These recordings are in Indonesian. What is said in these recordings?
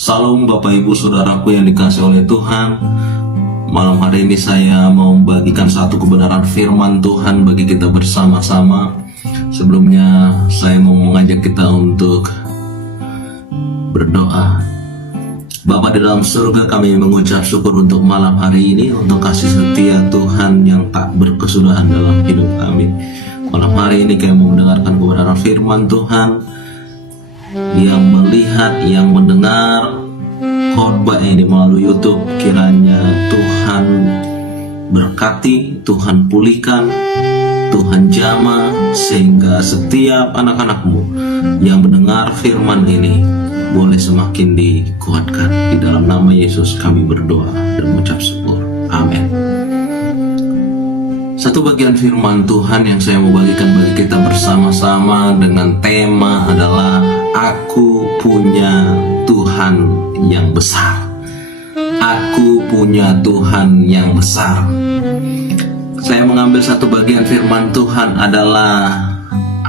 Salam Bapak Ibu Saudaraku yang dikasihi oleh Tuhan. Malam hari ini saya mau membagikan satu kebenaran firman Tuhan bagi kita bersama-sama. Sebelumnya saya mau mengajak kita untuk berdoa. Bapa di dalam surga, kami mengucap syukur untuk malam hari ini, untuk kasih setia Tuhan yang tak berkesudahan dalam hidup kami. Malam hari ini kami mau mendengarkan kebenaran firman Tuhan. Yang melihat, yang mendengar khotbah ini melalui YouTube, kiranya Tuhan berkati, Tuhan pulihkan, Tuhan jamah, sehingga setiap anak-anak-Mu yang mendengar firman ini boleh semakin dikuatkan. Di dalam nama Yesus kami berdoa dan mengucap syukur. Amin. Satu bagian firman Tuhan yang saya mau bagikan bagi kita bersama-sama dengan tema adalah Aku punya Tuhan yang besar. Aku punya Tuhan yang besar. Saya mengambil satu bagian firman Tuhan adalah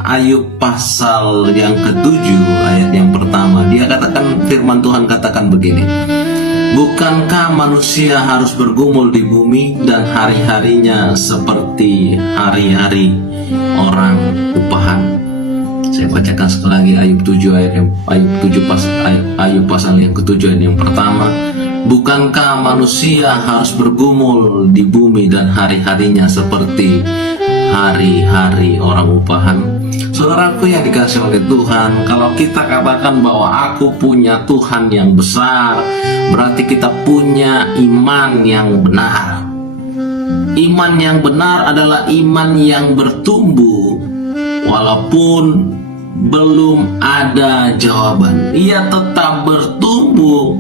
Ayub pasal yang ke-7 ayat yang pertama. Dia katakan, firman Tuhan katakan begini: bukankah manusia harus bergumul di bumi dan hari-harinya seperti hari-hari orang upahan? Saya bacakan sekali lagi Ayub 7 Ayub pasal yang ke-7 ayat yang pertama. Bukankah manusia harus bergumul di bumi dan hari-harinya seperti hari-hari orang upahan? Saudaraku yang dikasihi oleh Tuhan, kalau kita katakan bahwa aku punya Tuhan yang besar, berarti kita punya iman yang benar. Iman yang benar adalah iman yang bertumbuh walaupun belum ada jawaban. Ia tetap bertumbuh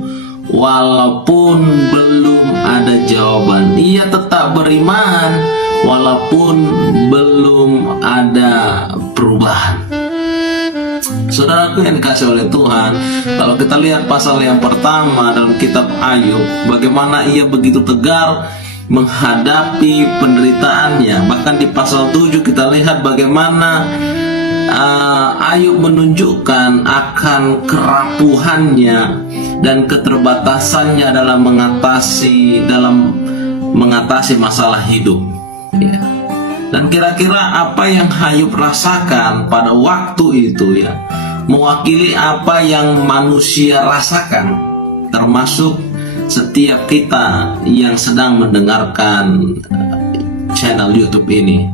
walaupun belum ada jawaban. Ia tetap beriman walaupun belum ada perubahan. Saudaraku yang dikasihi oleh Tuhan, kalau kita lihat pasal yang pertama dalam kitab Ayub, bagaimana ia begitu tegar menghadapi penderitaannya. Bahkan di pasal 7 kita lihat bagaimana Ayub menunjukkan akan kerapuhannya dan keterbatasannya dalam mengatasi masalah hidup. Ya. Dan kira-kira apa yang Ayub rasakan pada waktu itu ya, mewakili apa yang manusia rasakan, termasuk setiap kita yang sedang mendengarkan channel YouTube ini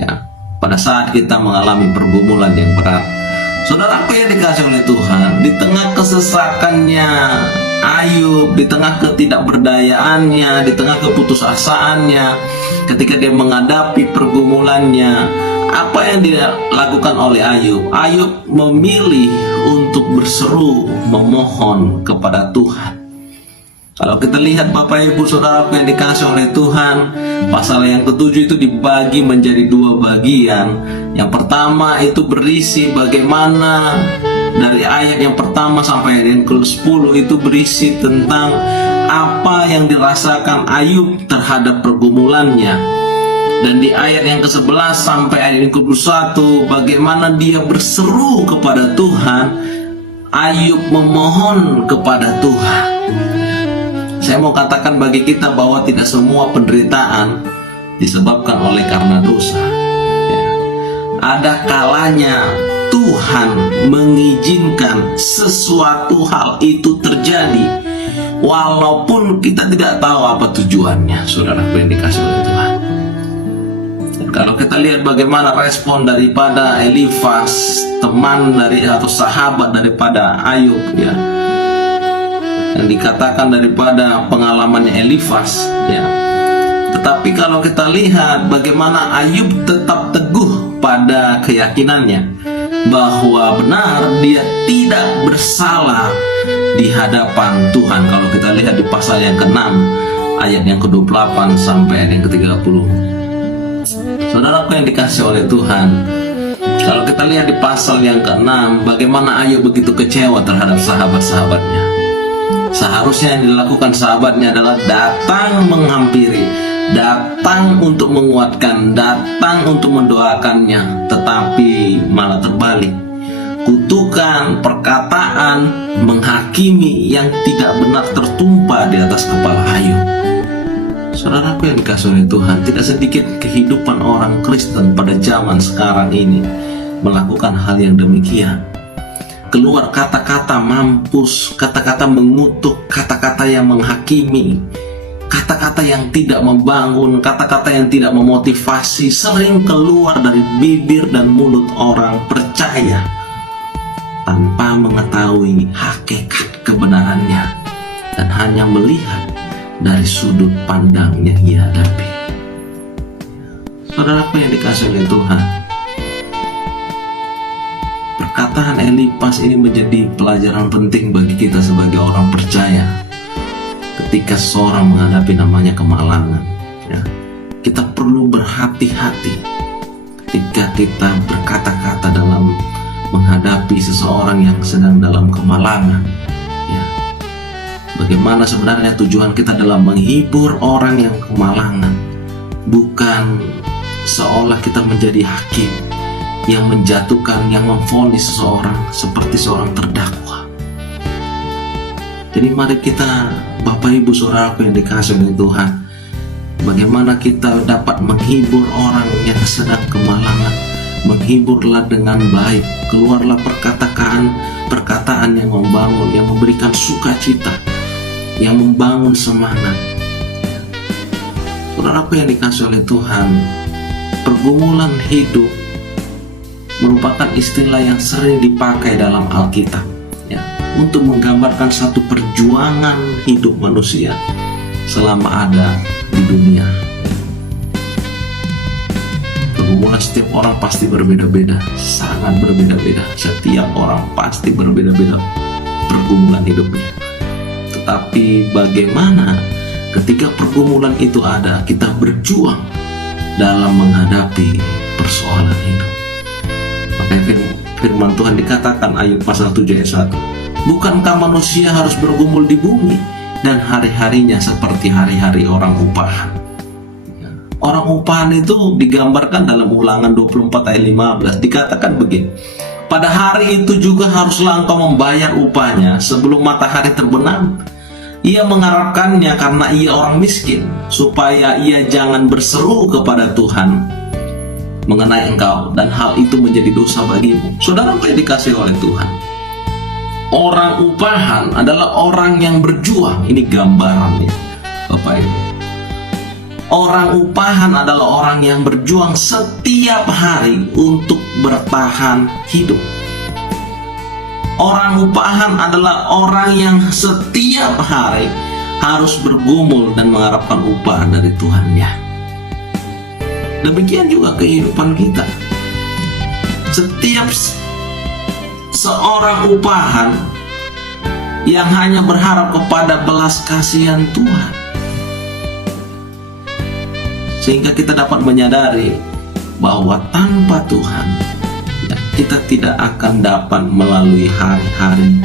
ya, pada saat kita mengalami pergumulan yang berat. Saudaraku yang dikasihi oleh Tuhan, di tengah kesesakannya Ayub, di tengah ketidakberdayaannya, di tengah keputusasaannya, ketika dia menghadapi pergumulannya, apa yang dia lakukan oleh Ayub? Ayub memilih untuk berseru, memohon kepada Tuhan. Kalau kita lihat Bapak Ibu Saudaraku yang dikasihi oleh Tuhan, pasal yang ke-7 itu dibagi menjadi dua bagian. Yang pertama itu berisi bagaimana dari ayat yang pertama sampai ayat yang ke-10 itu berisi tentang apa yang dirasakan Ayub terhadap pergumulannya. Dan di ayat yang ke-11 sampai ayat yang ke-21 bagaimana dia berseru kepada Tuhan. Ayub memohon kepada Tuhan. Saya mau katakan bagi kita bahwa tidak semua penderitaan disebabkan oleh karena dosa ya. Ada kalanya Tuhan mengizinkan sesuatu hal itu terjadi walaupun kita tidak tahu apa tujuannya. Saudara yang dikasihi oleh Tuhan, dan kalau kita lihat bagaimana respon daripada Elifas, teman dari atau sahabat daripada Ayub ya, yang dikatakan daripada pengalamannya Elifas ya. Tetapi kalau kita lihat bagaimana Ayub tetap teguh pada keyakinannya bahwa benar dia tidak bersalah di hadapan Tuhan. Kalau kita lihat di pasal yang ke-6 ayat yang ke-28 sampai ayat yang ke-30. Saudaraku yang dikasihi oleh Tuhan, kalau kita lihat di pasal yang ke-6 bagaimana Ayub begitu kecewa terhadap sahabat-sahabatnya. Seharusnya yang dilakukan sahabatnya adalah datang menghampiri, datang untuk menguatkan, datang untuk mendoakannya, tetapi malah terbalik. Kutukan bukan perkataan menghakimi yang tidak benar tertumpah di atas kepala Ayub. Saudaraku yang dikasihi oleh Tuhan, tidak sedikit kehidupan orang Kristen pada zaman sekarang ini melakukan hal yang demikian. Keluar kata-kata mampus, kata-kata mengutuk, kata-kata yang menghakimi, kata-kata yang tidak membangun, kata-kata yang tidak memotivasi, sering keluar dari bibir dan mulut orang percaya tanpa mengetahui hakikat kebenarannya dan hanya melihat dari sudut pandang yang ia hadapi. Saudaraku yang dikasihi oleh Tuhan, perkataan Elipas ini menjadi pelajaran penting bagi kita sebagai orang percaya. Ketika seseorang menghadapi namanya kemalangan, ya, kita perlu berhati-hati ketika kita berkata-kata dalam menghadapi seseorang yang sedang dalam kemalangan, ya. Bagaimana sebenarnya tujuan kita dalam menghibur orang yang kemalangan, bukan seolah kita menjadi hakim yang menjatuhkan, yang memvonis seseorang seperti seorang terdakwa. Jadi mari kita, Bapak Ibu Saudaraku yang dikasihi oleh Tuhan, bagaimana kita dapat menghibur orang yang sedang kemalangan. Menghiburlah dengan baik, keluarlah perkataan yang membangun, yang memberikan sukacita, yang membangun semangat. Saudaraku yang dikasihi oleh Tuhan, pergumulan hidup merupakan istilah yang sering dipakai dalam Alkitab, ya, untuk menggambarkan satu perjuangan hidup manusia selama ada di dunia. Pergumulan setiap orang pasti berbeda-beda, sangat berbeda-beda. Setiap orang pasti berbeda-beda pergumulan hidupnya. Tetapi bagaimana ketika pergumulan itu ada, kita berjuang dalam menghadapi persoalan hidup. Firman Tuhan dikatakan Ayub pasal 7 ayat 1, bukankah manusia harus bergumul di bumi dan hari-harinya seperti hari-hari orang upahan? Orang upahan itu digambarkan dalam Ulangan 24 ayat 15, dikatakan begini, pada hari itu juga haruslah engkau membayar upahnya sebelum matahari terbenam. Ia mengharapkannya karena ia orang miskin, supaya ia jangan berseru kepada Tuhan mengenai engkau, dan hal itu menjadi dosa bagimu. Saudara yang dikasihi oleh Tuhan, orang upahan adalah orang yang berjuang. Ini gambarannya, Bapak Ibu. Orang upahan adalah orang yang berjuang setiap hari untuk bertahan hidup. Orang upahan adalah orang yang setiap hari harus bergumul dan mengharapkan upah dari Tuhannya. Demikian juga kehidupan kita. Setiap seorang upahan yang hanya berharap kepada belas kasihan Tuhan, sehingga kita dapat menyadari bahwa tanpa Tuhan kita tidak akan dapat melalui hari-hari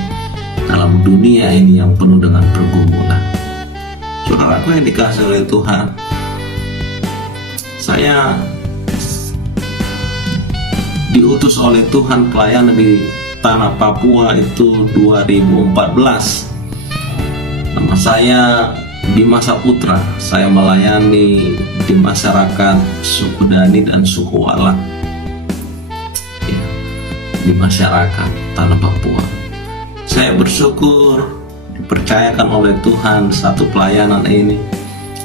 dalam dunia ini yang penuh dengan pergumulan. Saudaraku yang dikasihi oleh Tuhan, saya diutus oleh Tuhan pelayanan di tanah Papua itu 2014. Nama saya Bima Saputra. Saya melayani di masyarakat suku Dani dan suku Walak, ya, di masyarakat tanah Papua. Saya bersyukur dipercayakan oleh Tuhan satu pelayanan ini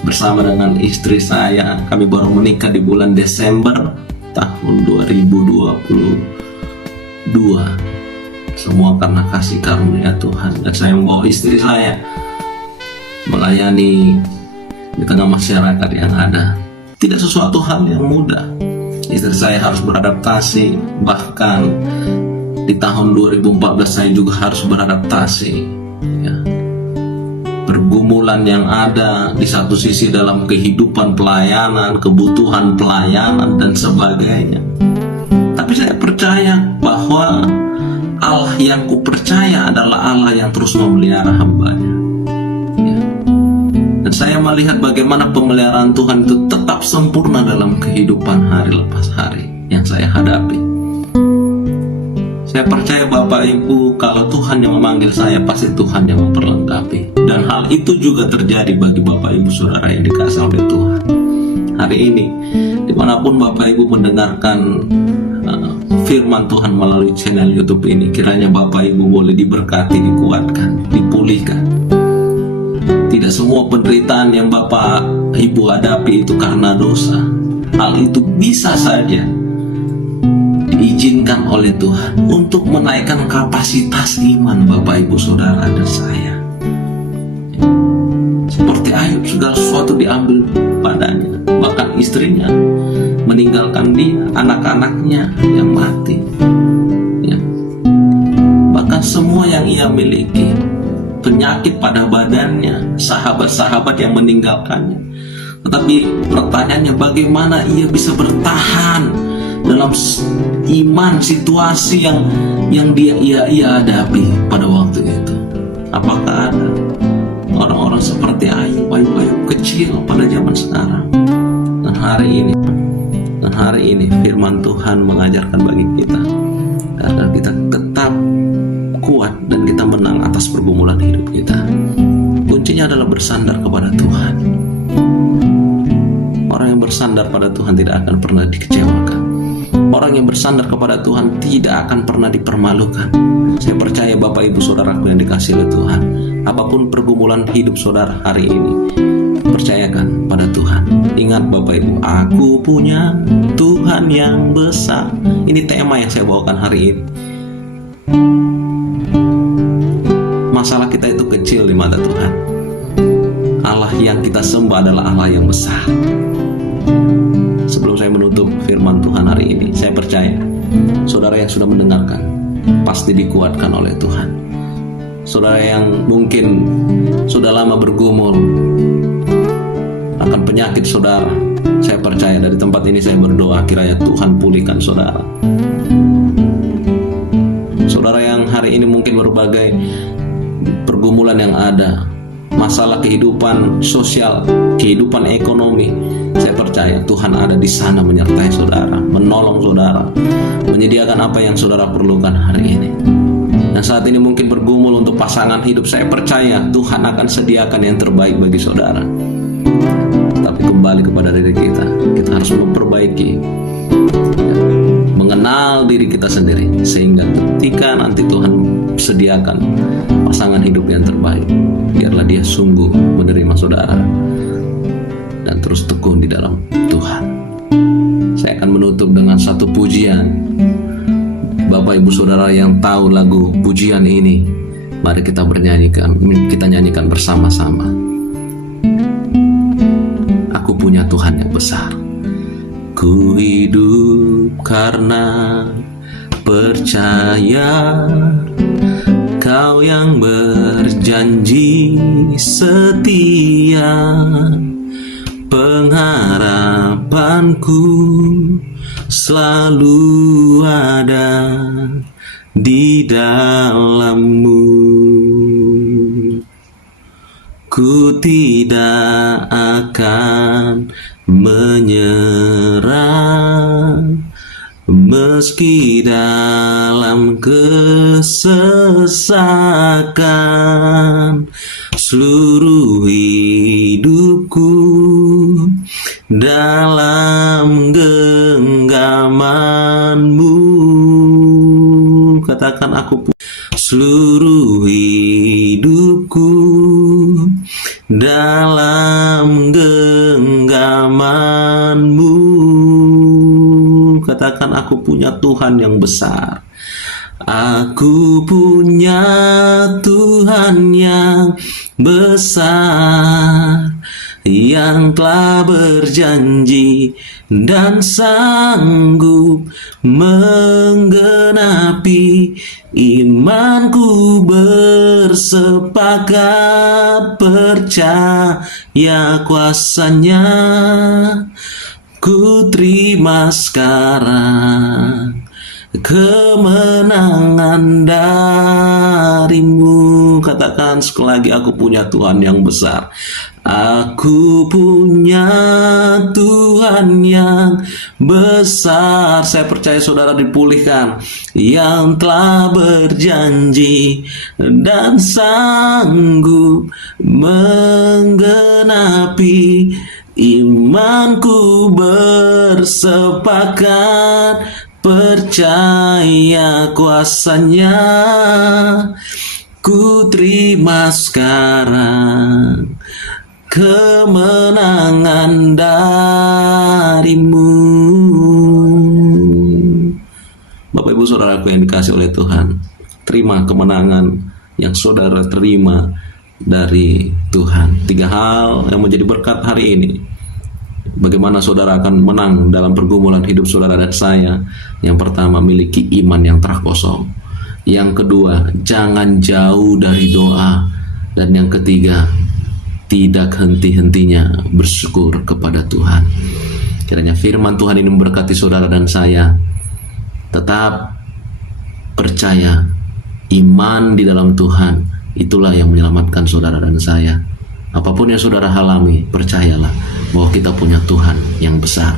bersama dengan istri saya. Kami baru menikah di bulan Desember tahun 2022. Semua karena kasih karunia Tuhan, dan saya membawa istri saya melayani di tengah masyarakat yang ada. Tidak sesuatu hal yang mudah. Istri saya harus beradaptasi, bahkan di tahun 2014 saya juga harus beradaptasi, ya. Pergumulan yang ada di satu sisi dalam kehidupan pelayanan, kebutuhan pelayanan dan sebagainya. Tapi saya percaya bahwa Allah yang kupercaya adalah Allah yang terus memelihara hambanya, ya. Dan saya melihat bagaimana pemeliharaan Tuhan itu tetap sempurna dalam kehidupan hari lepas hari yang saya hadapi. Saya percaya Bapak Ibu, kalau Tuhan yang memanggil saya, pasti Tuhan yang memperlengkapi. Dan hal itu juga terjadi bagi Bapak Ibu Saudara yang dikasihi oleh Tuhan. Hari ini, dimanapun Bapak Ibu mendengarkan firman Tuhan melalui channel YouTube ini, kiranya Bapak Ibu boleh diberkati, dikuatkan, dipulihkan. Tidak semua penderitaan yang Bapak Ibu hadapi itu karena dosa. Hal itu bisa saja diizinkan oleh Tuhan untuk menaikkan kapasitas iman Bapak Ibu Saudara dan saya. Seperti Ayub, segala sesuatu diambil padanya, bahkan istrinya meninggalkan dia, anak-anaknya yang mati, ya. Bahkan semua yang ia miliki, penyakit pada badannya, sahabat-sahabat yang meninggalkannya. Tetapi pertanyaannya, bagaimana ia bisa bertahan dalam iman situasi yang ia hadapi pada waktu itu? Apakah ada orang-orang seperti Ayub kecil pada zaman sekarang? Dan hari ini firman Tuhan mengajarkan bagi kita agar kita tetap kuat dan kita menang atas pergumulan hidup kita. Kuncinya adalah bersandar kepada Tuhan. Orang yang bersandar pada Tuhan tidak akan pernah dikecewakan. Orang yang bersandar kepada Tuhan tidak akan pernah dipermalukan. Saya percaya Bapak Ibu Saudaraku yang dikasihi oleh Tuhan, apapun pergumulan hidup saudara hari ini, percayakan pada Tuhan. Ingat Bapak Ibu, aku punya Tuhan yang besar. Ini tema yang saya bawakan hari ini. Masalah kita itu kecil di mata Tuhan. Allah yang kita sembah adalah Allah yang besar. Sebelum saya menutup firman Tuhan hari ini, saya percaya saudara yang sudah mendengarkan pasti dikuatkan oleh Tuhan. Saudara yang mungkin sudah lama bergumul akan penyakit saudara, saya percaya dari tempat ini saya berdoa kiranya Tuhan pulihkan saudara. Saudara yang hari ini mungkin berbagai pergumulan yang ada, masalah kehidupan sosial, kehidupan ekonomi, saya percaya Tuhan ada di sana menyertai saudara, menolong saudara, menyediakan apa yang saudara perlukan hari ini. Dan saat ini mungkin bergumul untuk pasangan hidup, saya percaya Tuhan akan sediakan yang terbaik bagi saudara. Tapi kembali kepada diri kita harus memperbaiki, mengenal diri kita sendiri, sehingga ketika nanti Tuhan sediakan pasangan hidup yang terbaik, biarlah dia sungguh menerima saudara dan terus tekun di dalam Tuhan. Saya akan menutup dengan satu pujian. Bapak Ibu Saudara yang tahu lagu pujian ini, mari kita nyanyikan bersama-sama. Aku punya Tuhan yang besar. Ku hidup karena percaya Kau yang berjanji setia, pengharapanku selalu ada di dalam-Mu. Ku tidak akan menyerah meski dalam kesesakan. Seluruh hidupku dalam genggaman-Mu. Katakan aku seluruh hidupku dalam genggaman-Mu. Katakan aku punya Tuhan yang besar. Aku punya Tuhan yang besar, yang telah berjanji dan sanggup menggenapi. Imanku bersepakat percaya kuasanya. Ku terima sekarang kemenangan darimu. Katakan sekali lagi, aku punya Tuhan yang besar. Aku punya Tuhan yang besar. Saya percaya saudara dipulihkan, yang telah berjanji dan sanggup menggenapi. Imanku bersepakat, percaya kuasanya. Ku terima sekarang kemenangan darimu. Bapak Ibu Saudaraku yang dikasihi oleh Tuhan, terima kemenangan yang saudara terima dari Tuhan. 3 hal yang menjadi berkat hari ini. Bagaimana saudara akan menang dalam pergumulan hidup saudara dan saya? Yang pertama, miliki iman yang tak kosong. Yang kedua, jangan jauh dari doa. Dan yang ketiga, tidak henti-hentinya bersyukur kepada Tuhan. Kiranya firman Tuhan ini memberkati saudara dan saya. Tetap percaya, iman di dalam Tuhan, itulah yang menyelamatkan saudara dan saya. Apapun yang saudara alami, percayalah bahwa kita punya Tuhan yang besar.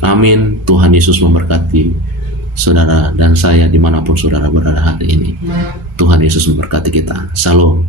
Amin. Tuhan Yesus memberkati saudara dan saya dimanapun saudara berada hari ini. Tuhan Yesus memberkati kita. Shalom.